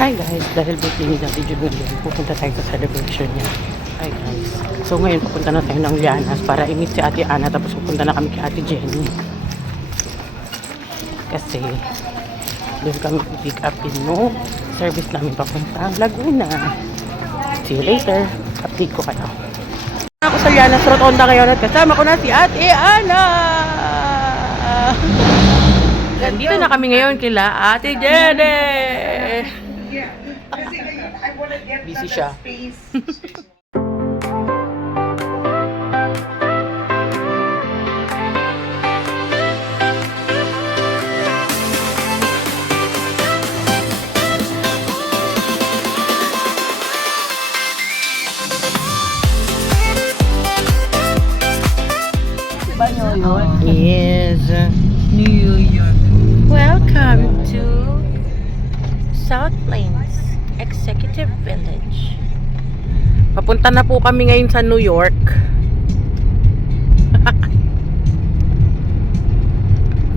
Hi guys, dahil birthday ni Daddy Jun ngayon, pupunta tayo sa celebration niya. Hi guys. So ngayon pupunta na tayo ng Llanas para i-meet si Ate Ana, tapos pupunta na kami kay Ate Jenny. Kasi doon kami pick up no service namin papuntang Laguna. See you later. Update ko kayo. Ako sa Llanas Rotonda ngayon at kasama ko na si Ate Ana. Nandito na kami ngayon kila Ate Jenny. Busy siya. Yes. New York. Welcome to South Plains Executive Village. Papunta na po kami ngayon sa New York.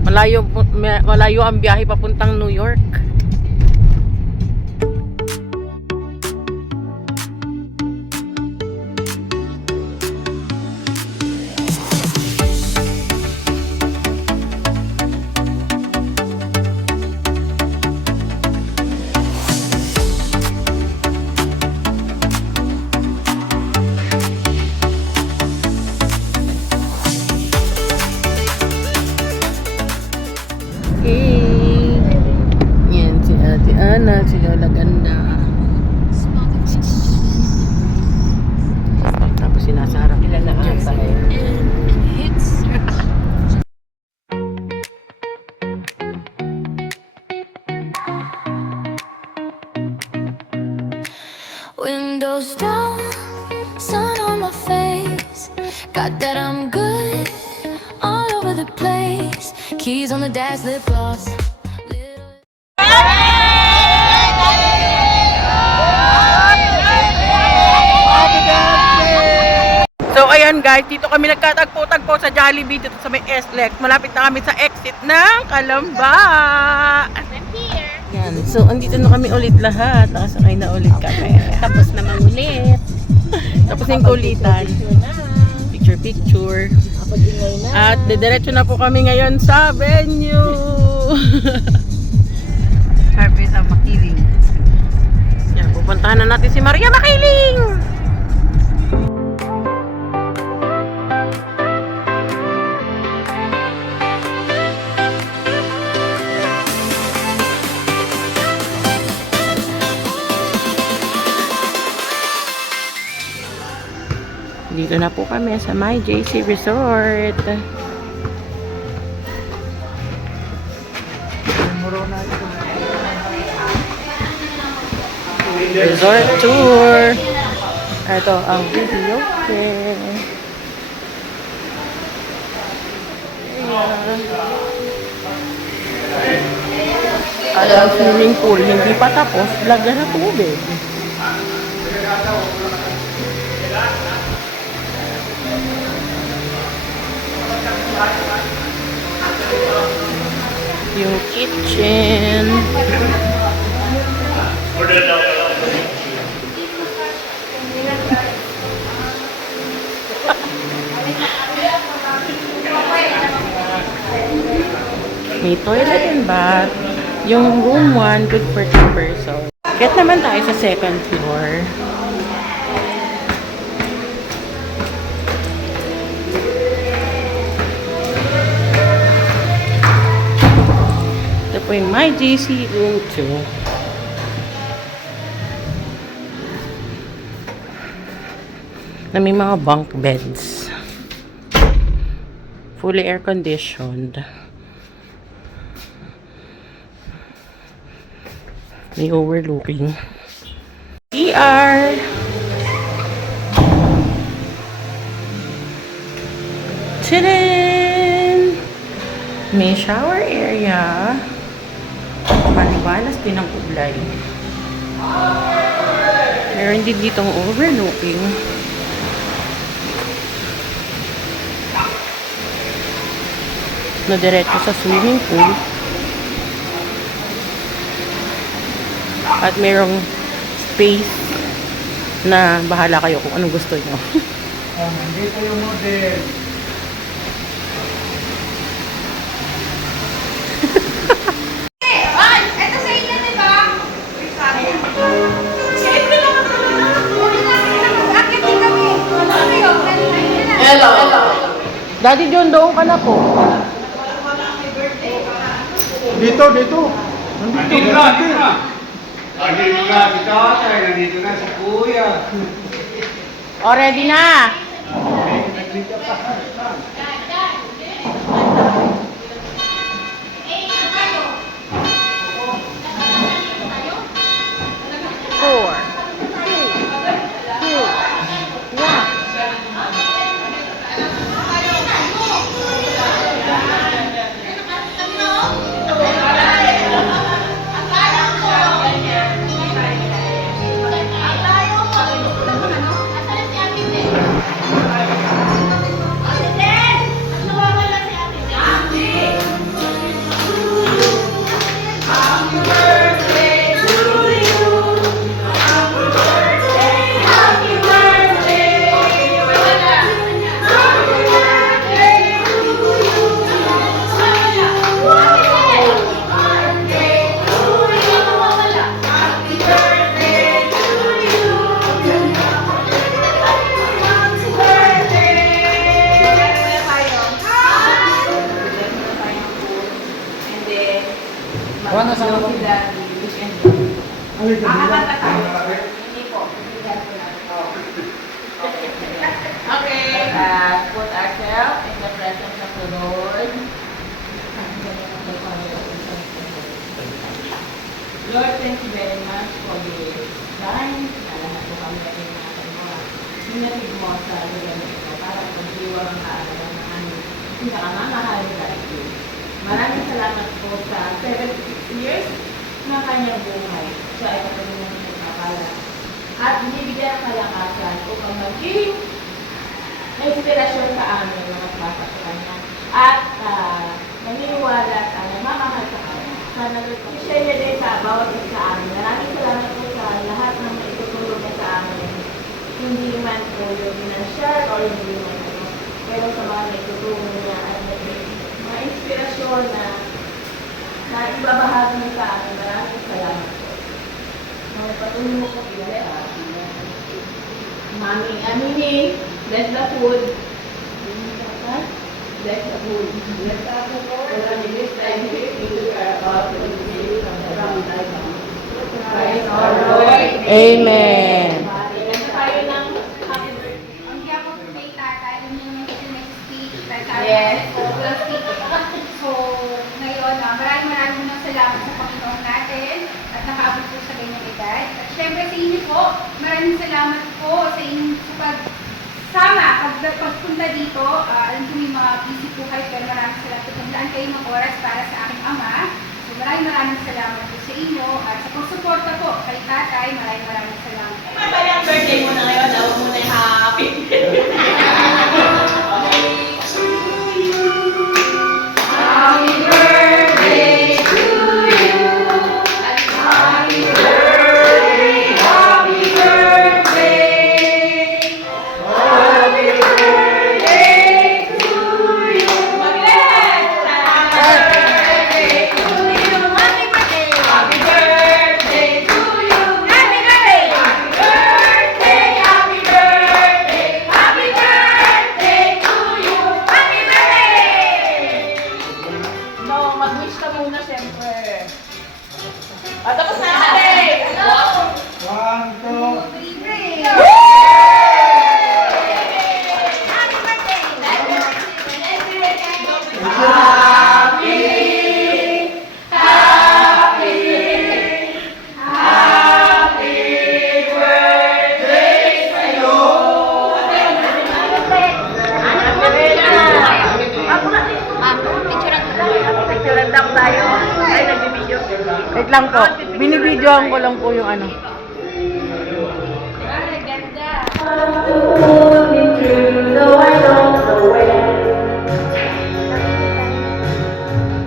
malayo ang biyahe papuntang New York. Yan si Ate Ana, si Lola Ganda. Tapos sinasarap nila na ata. Windows down, sun on my face. Got that I'm good, all over the place. Keys on the dash, lip gloss. So ayan guys, dito kami nagkatagpo-tagpo sa Jollibee dito sa may SLEX. Malapit na kami sa exit ng Calamba. Yan. So andito na kami ulit lahat. Nakasakay na ulit kami. Tapos naman ulit. Tapos yung kulitan. Picture. At didiretso na po kami ngayon sa venue. Harvey sa Makiling. Yan, pupuntahan na natin si Maria Makiling. Dito na po kami sa My JC Resort. Resort tour. Ito ang video. Ang swimming pool hindi pa tapos, lagyan na tubig. Yung kitchen. May toilet and bath. Yung room 1, good for 2 person. Get naman tayo sa second floor. Ito po yung My JC room 2. Na may mga bunk beds. Fully air conditioned. May overlooking. CR. Tadaan! May shower area. Maliwalas din ang kulay. Meron din ditong overlooking. Na diretso sa swimming pool. At mayroong space na bahala kayo kung anong gusto nyo. Nandito yung model. Daddy John, doon ka na po. Dito, dito. Nandito na, dito na. Nandito na si tatay, nandito na si kuya. O, ready na. Four, three, two, one. Ano sa mga? Okay, put ourselves in the presence of the Lord. Lord, thank you very much for this time na lahat po kami ay ingatan mo. Hinatid mo sa lugar ito para pag-iwang ang kaalaman ng aming pinakamamahaling daigdig. Maraming salamat po sa 76 years ng kanyang buhay. Siya ay patuloy na nagpapala. At binibigyan ng kalakasan upang maging inspirasyon sa amin mga bata sa kanya. At naniniwala sa nagmamahal sa kanya. Sana i-share niya din sa bawat isa sa amin. Maraming salamat po sa lahat ng maitutulong niya sa amin. Hindi man po yung financial or hindi man ano. Pero sa mga maitutulong niya at mga inspirasyon na ibabahagi niya sa amin. Maraming salamat po. Mga patuloy mo po ilera. Mami, aminin, bless the food. Bless the food. Bless the food. Wala ni this time here, we are about to receive from the round Praise our Lord. Amen. Kasi tayo ng happy birthday. Ang hiya ko kay tatay, yung may speech, Yes. So, ngayon, maraming salamat sa Panginoon natin at nakaabot po sa ganyang edad. At syempre sa inyo po, maraming salamat po sa inyo sa pagsama, pagpunta dito. Alam ko may mga busy po kayo, pero maraming salamat. Tandaan kayo ng oras para sa aking ama. So, maraming salamat po sa inyo at sa pagsuporta po kay tatay, maraming salamat. Ang birthday mo na ngayon, daw mo na yung happy. Happy birthday to you. Happy birthday, happy birthday. Happy birthday to you. Happy birthday to you. Happy birthday. Happy birthday to you. Happy birthday. Happy birthday. Happy birthday. Happy birthday to you. Happy birthday. No, mag-wish ka muna, siyempre. Tapos na natin! One, two. Wait lang po. Binibidyoan ko lang po yung ano.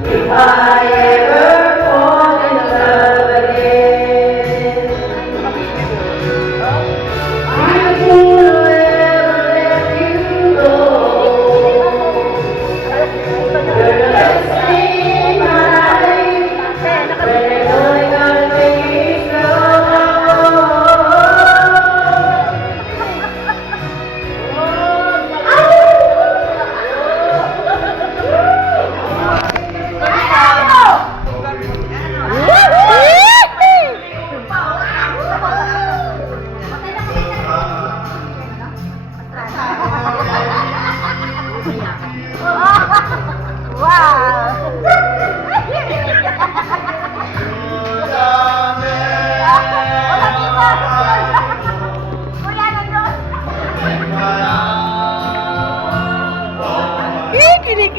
If I ever fall in love again,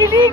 kilig.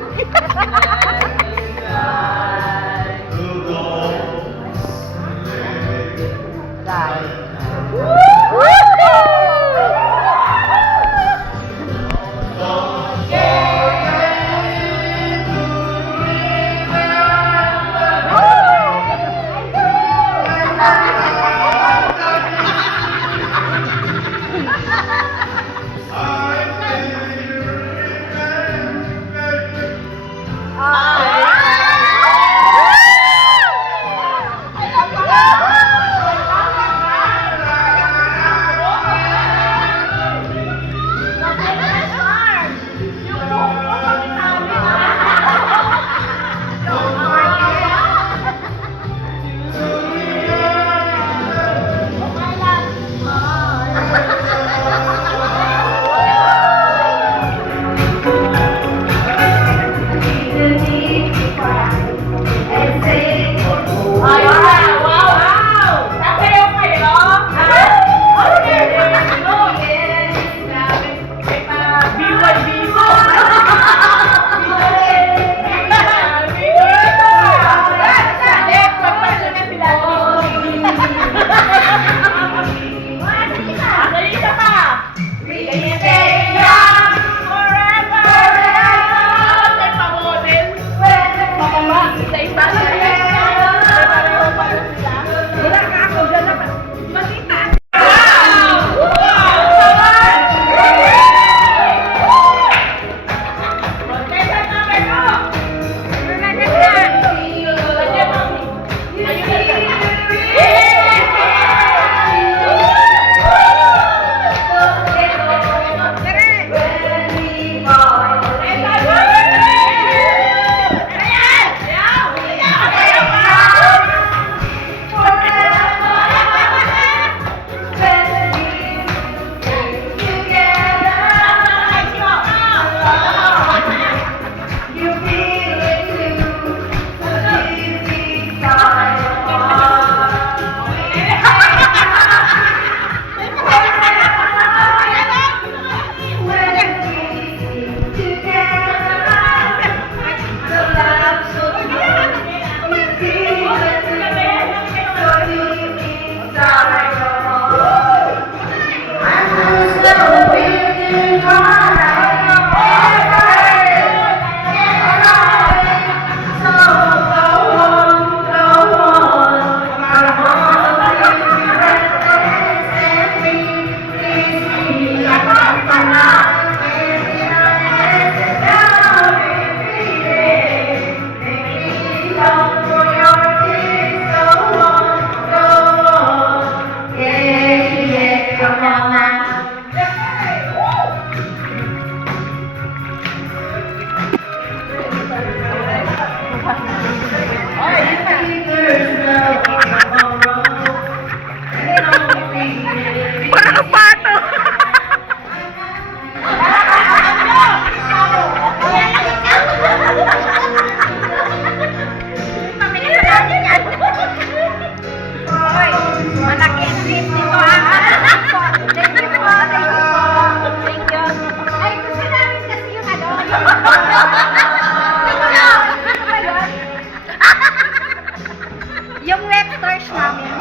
Yung wet torch namin.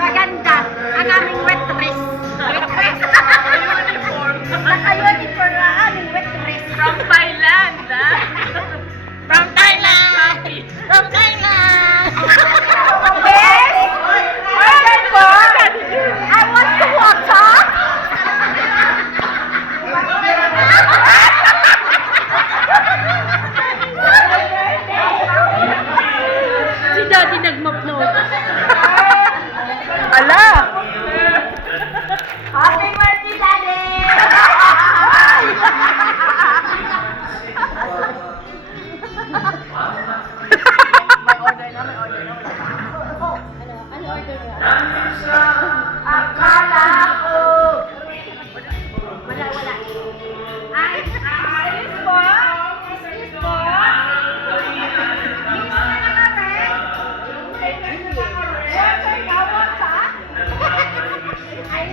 Maganda. Ang aming wet dress. Wet dress. Naka-uniform ang aming wet dress. From Thailand, ah? From Thailand! From Thailand! Yes! Order po! I want to watch, ha? Si Daddy nagmapload. Ala! Happy birthday, Daddy! Akala ko. Wala. Ay, excuse po. Excuse po. Miss na natin. Water ka, water? Ay,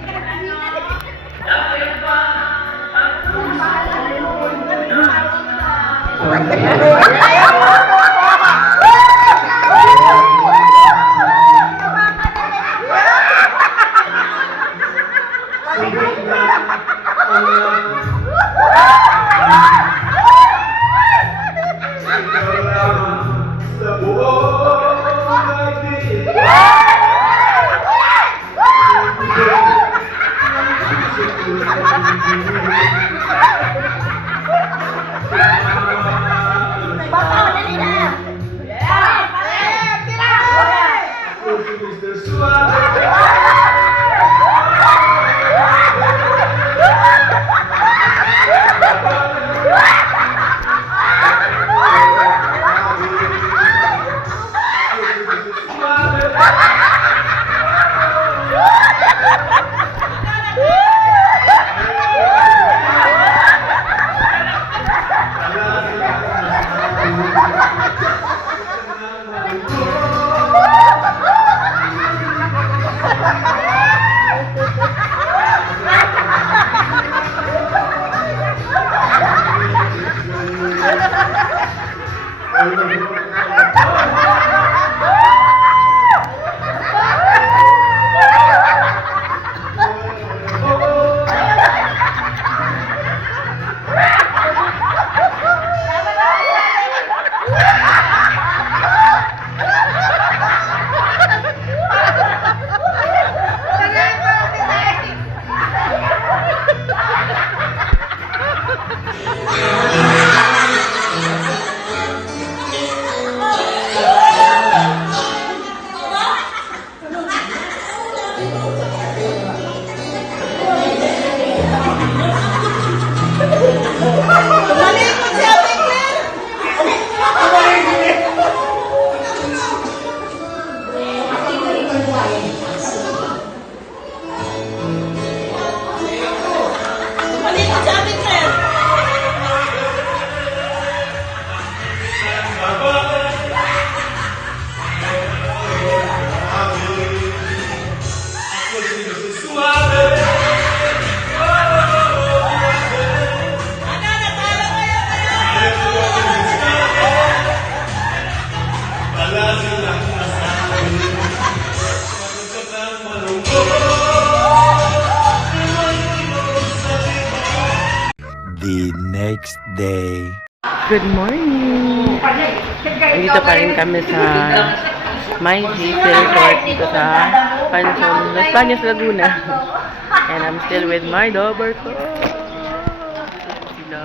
The next day. Good morning! Dito pa rin kami sa My Beach Resort dito sa Pansol, Las Bañas, Laguna. And I'm still with my daughter ko. Sila.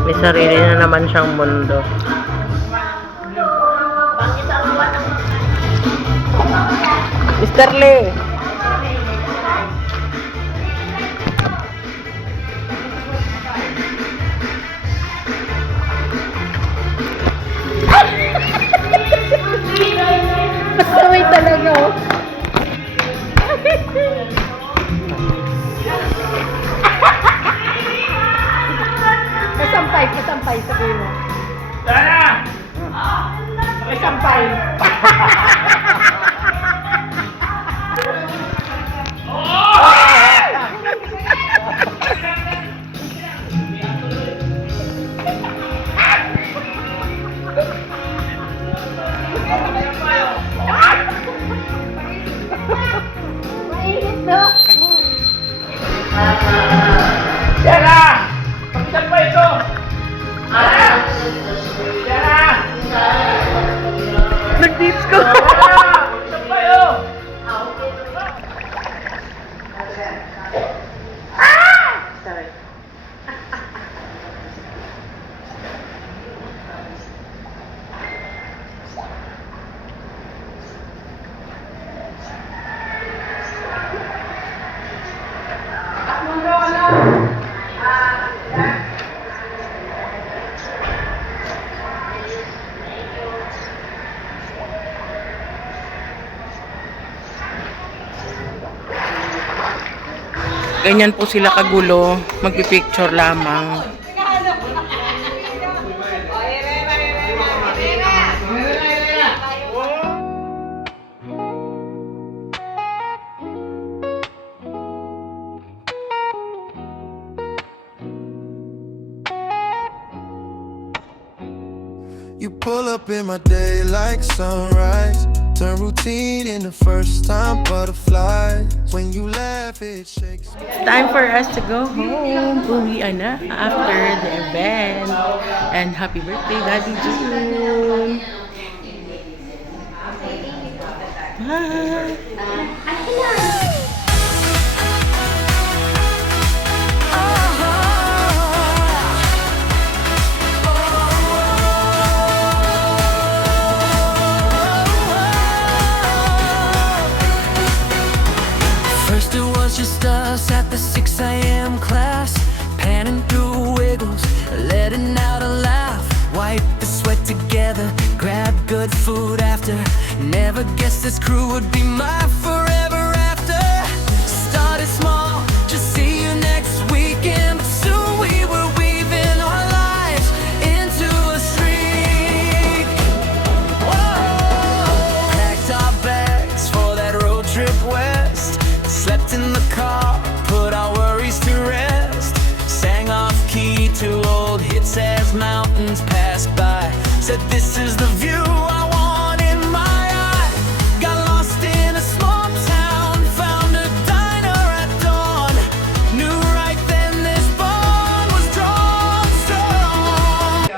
May sarili na naman siyang mundo. Mr. Lee! Pasaway talaga oh. Kasampay, kasampay sa kuno. Tara! Kasampay. Mainit no? Tara! Pagkisan pa ito! Tara! Nag-disco! Ganyan po sila kagulo, magpipicture lamang. You pull up in my day like sunrise. Turn routine into first time butterflies. When you laugh, it shakes. It's time for us to go home. Uwian na after the event. And happy birthday, Daddy June. Bye. First it was just us at the 6 a.m. class, panning through wiggles, letting out a laugh, wipe the sweat together, grab good food after. Never guessed this crew would be my forever after. Started small, just see you next weekend, but soon we were weaving our lives into a streak. Whoa. Packed our bags for that road trip west. Slept in the car, put our worries to rest. Sang off key to old hits as mountains passed by. Said this is the view I want in my eye. Got lost in a small town, found a diner at dawn. Knew right then this bond was drawn strong.